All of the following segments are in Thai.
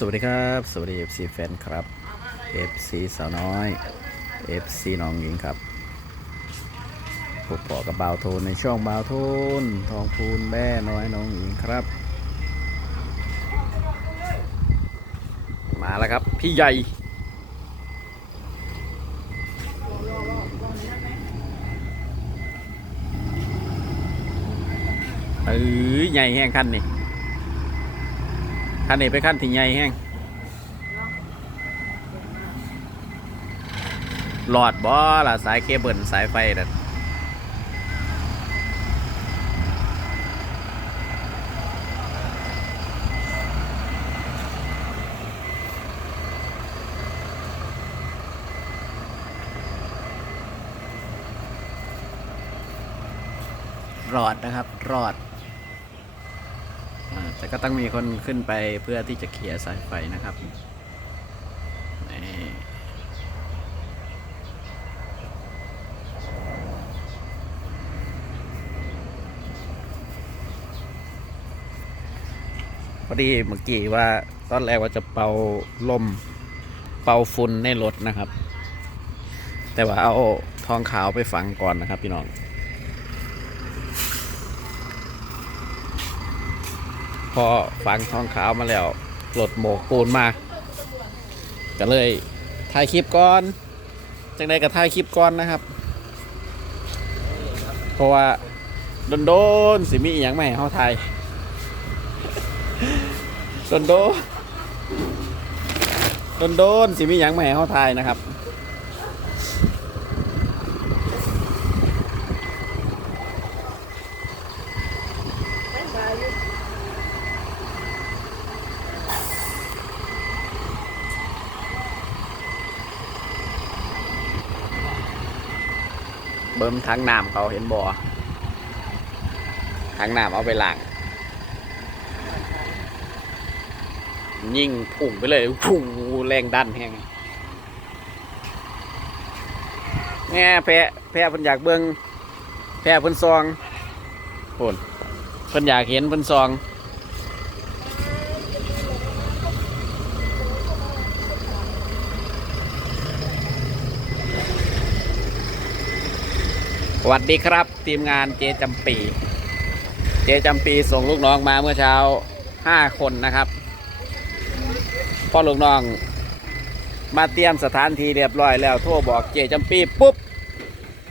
สวัสดีครับ สวัสดี FC แฟนครับ FC สาวน้อย FC น้องหญิงครับพบปอกับบาวโทนในช่องบาวโทนทองพูนแม่น้อยน้องหญิงครับ มาแล้วครับ พี่ใหญ่ เออใหญ่แห้งขั้นนี่ ขั้นนี้เป็นขั้นที่ใหญ่แห้งหลอดบอล่ะสายเคเบิลสายไฟนั่นรอดนะครับ รอด แต่ก็ต้องมีคนขึ้นไปเพื่อที่จะเขี่ยสายไฟนะครับนี่พอดีเมื่อกี้ว่าตอนแรกว่าจะเป่าลมเป่าฝุ่นในรถนะครับ แต่ว่าเอาทองขาวไปฝังก่อนนะครับพี่น้อง พอฟังทองขาวมาแล้วปลดโหมกปูนมาก็เลยถ่ายคลิปก่อนจังใดก็ถ่ายคลิปก่อนนะครับ เพราะว่าโดนโดนสิมีอหย่างไม่ให้เขาถ่ายโดนโดนโดนโดนสิมีอหย่างไม่ให้เขาถ่ายนะครับ เบิ่มทั้งน้ำเขาเห็นบ่อทั้งน้ำเอาไปล้าง ยิ่งพุ่งไปเลยพุ่งแรงดันแหงแง่แพะแพะเพิ่นอยากเบิ่งแพะเพิ่นซองโอนเพิ่นอยากเห็นเพิ่นซอง วัสดีครับ ทีมงานเจจำปี เจจำปีส่งลูกน้องมาเมื่อเช้าห้าคนนะครับพอลูกน้อง มาเตรียมสถานที่เรียบร้อยแล้วโทรบอกเจจำปีปุ๊บ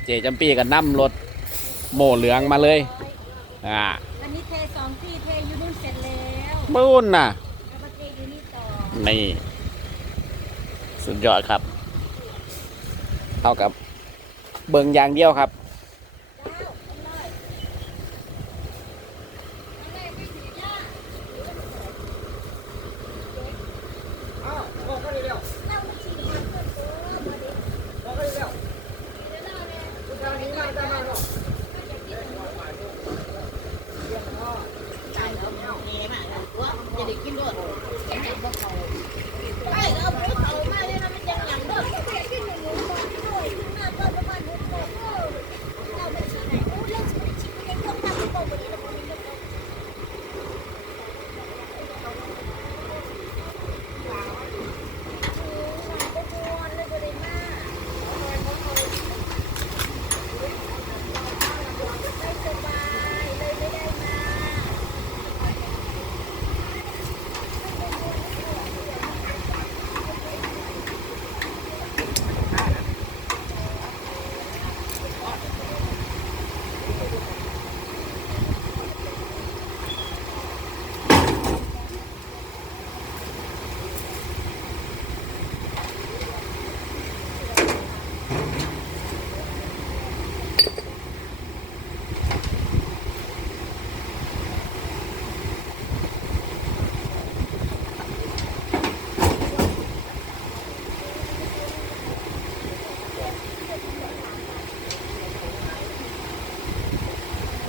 เจจำปีก็นำรถโม่เหลืองมาเลยอ่าอันนี้เทสองที่เทอยู่นู่นเสร็จแล้วปุ้นน่ะแล้วมาเทอยู่นี่ต่อนี่สุดยอดครับ เท่ากับเบิงอย่างเดียวครับ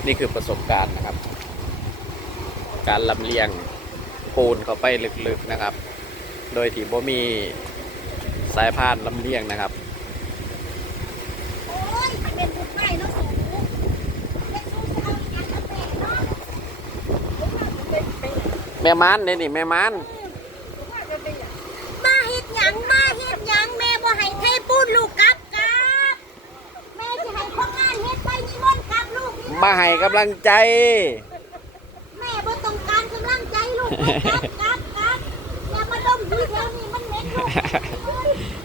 นี่คือประสบการณ์นะครับ การลำเลียงปูนเข้าไปลึกๆนะครับ โดยที่บ่มีสายพานลำเลียงนะครับโอ้ยมันเป็นบุญใหม่เนาะสูงเล็กสูงเอาอีกอย่างละแปดเนเป็นไปแม่มันเนี่ยนี่แม่มันว่าจะ บ่ให้เทปูนลูกกลับกลับแม่จะให้คนงานเฮ็ดไปนิมนต์กลับลูกนี่ มาให้กำลังใจ แม่บ่ต้องการกำลังใจลูกไปกลับกลับกลับอย่ามาดมที่แถวนี้มันเหม็นลูก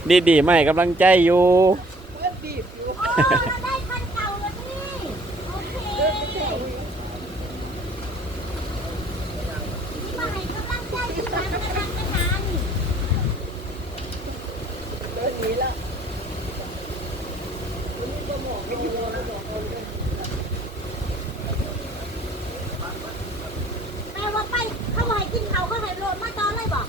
ดีดีๆมาให้กำลังใจอยู่โอ้เราได้คันเก่าแล้วนี่โอเคนี่มาให้กำลังใจที่ร้านกำลังจะทานแม่ว่าไปเขาบอกให้กินเขาเขาให้โรดมาตอนเลยบอก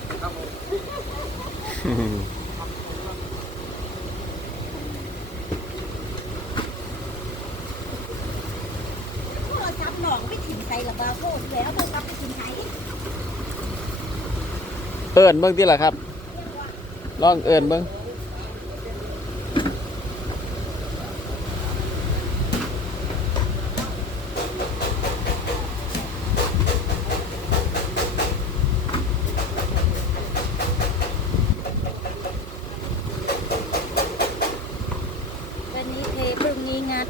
โทรศัพท์หลอกไปถิ่นใส่ละบาโคตรแล้วโทรศัพท์ไปถิ่นไหนเอิญเบิ้งที่ละครับลองเอิญเบิ้งวันนี้เทพรุ่งนี้งัด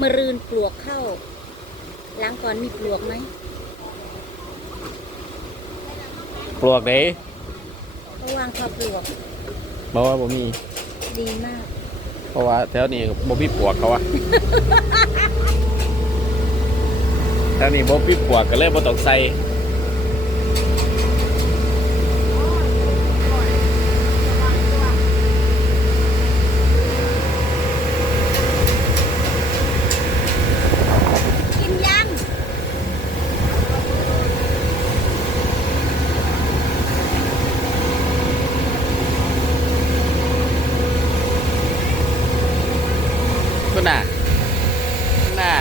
มะรืนปลวกเข้า ล้างก่อนมีปลวกไหมปลวกเด้เขาวางข้าวปลวกบอกว่าบ่มี ดีมาก เพราะว่าแถวนี้บ่มีปลวกเขาอะแถวนี้บ่มีปลวกก็เลยบ่ต้องใส่ กินยัง คุณน่ะคุณน่ะ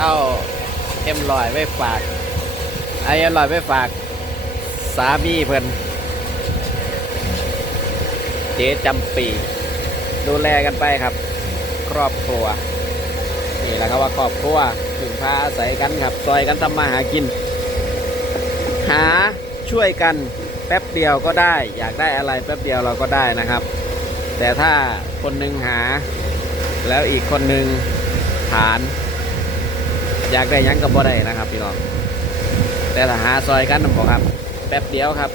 เอาเอ็มลอย ไว้ฝากไอเอ็มลอยไว้ฝากสามีเพิ่นเจ๊จำปี ดูแลกันไปครับ ครอบครัว นี่แหละครับว่าครอบครัวถึงพาอาศัยกันครับซอยกันทำมาหากิน หาช่วยกันแป๊บเดียวก็ได้ อยากได้อะไรแป๊บเดียวเราก็ได้นะครับ แต่ถ้าคนหนึ่งหา แล้วอีกคนหนึ่งฐาน อยากได้ยังก็บ่ได้นะครับพี่น้องแต่ถ้าหาซอยกันผมบอกครับ แป๊บเดียวครับ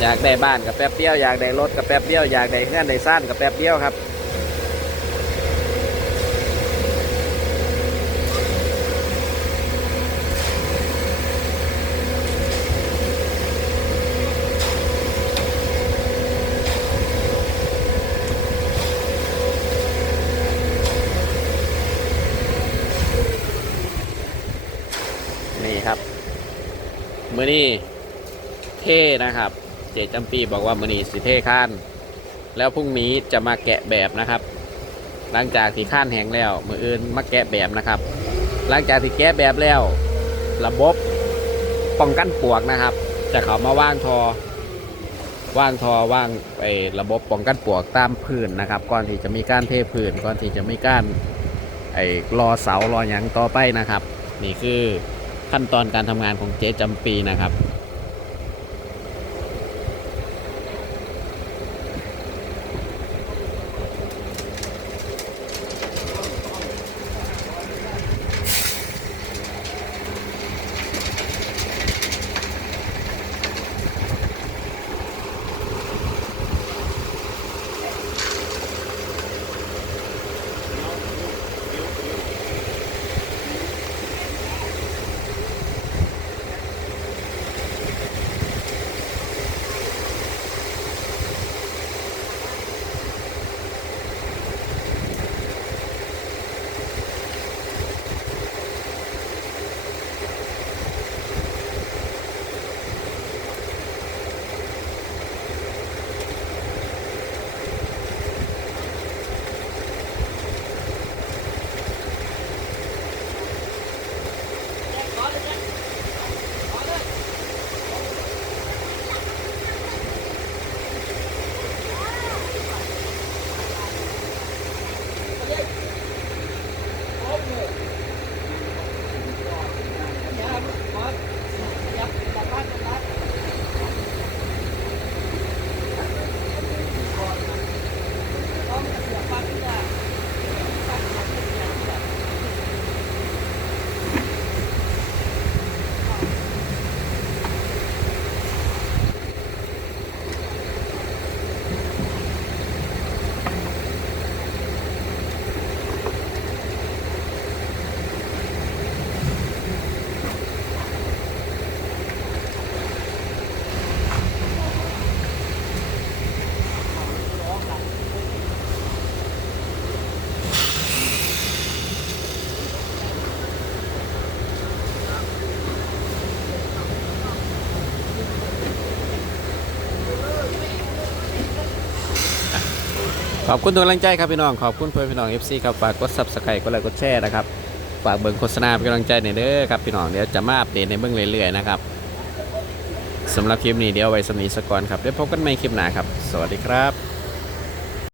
อยากได้บ้านกับแป๊บเดียวอยากได้รถกับแป๊บเดียวอยากได้เงื่อนได้ซ่านกับแป๊บเดียวครับ อนี้เท่นะครับ เจจำปีบอกว่ามือนี้สิเท่ข้านแล้วพรุ่งนี้จะมาแกะแบบนะครับ หลังจากที่ข้านแห้งแล้ว มืออื่นมาแกะแบบนะครับ หลังจากที่แกะแบบแล้ว ระบบป้องกันปวกนะครับ จะเขามาว่างทอว่างทอว่างไอ้ระบบป้องกันปวกตามพื้นนะครับ ก่อนที่จะมีการเทพื้นก่อนที่จะมีการไอ้รอเสารอหยังต่อไปนะครับ นี่คือ ขั้นตอนการทำงานของเจ๊จำปีนะครับ ขอบคุณทุกกำลังใจครับพี่น้อง ขอบคุณเพื่อนพี่น้อง FC ครับฝากกด Subscribe กดไลค์กดแชร์นะครับฝากเบิ่งโฆษณาเป็นกำลังใจหน่อยเด้อครับพี่น้องเดี๋ยวจะมาอัปเดตในเบื้องเรื่อยๆนะครับสำหรับคลิปนี้เดี๋ยวไว้สำนีสกก่อนครับเดี๋ยวพบกันใหม่คลิปหน้าครับ สวัสดีครับ